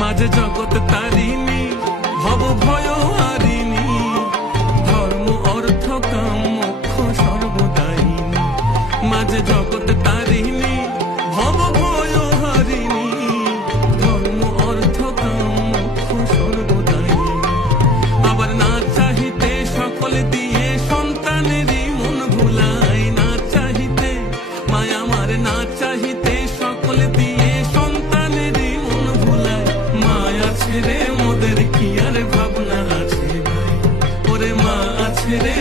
মাঝে জগৎ তারিণী ভব ভয় হারিণী, ধর্ম অর্থ কাম মোক্ষ সর্বদায়িনী। মাঝে জগৎ তারিণী ভব ভয় হারিণী, ধর্ম অর্থ কাম মোক্ষ সর্বদায়িনী। আবার না চাহিতে সকল দিয়ে সন্তানেরই মন ভুলাই, না চাহিতে মায়া আমার না চাহিতে সকল দিয়ে সন্তানেরই মন ভুলাই। মায়া ছেড়ে মোদের কি আর ভাবনা আছে ভাই, ওরে মা আছে রে।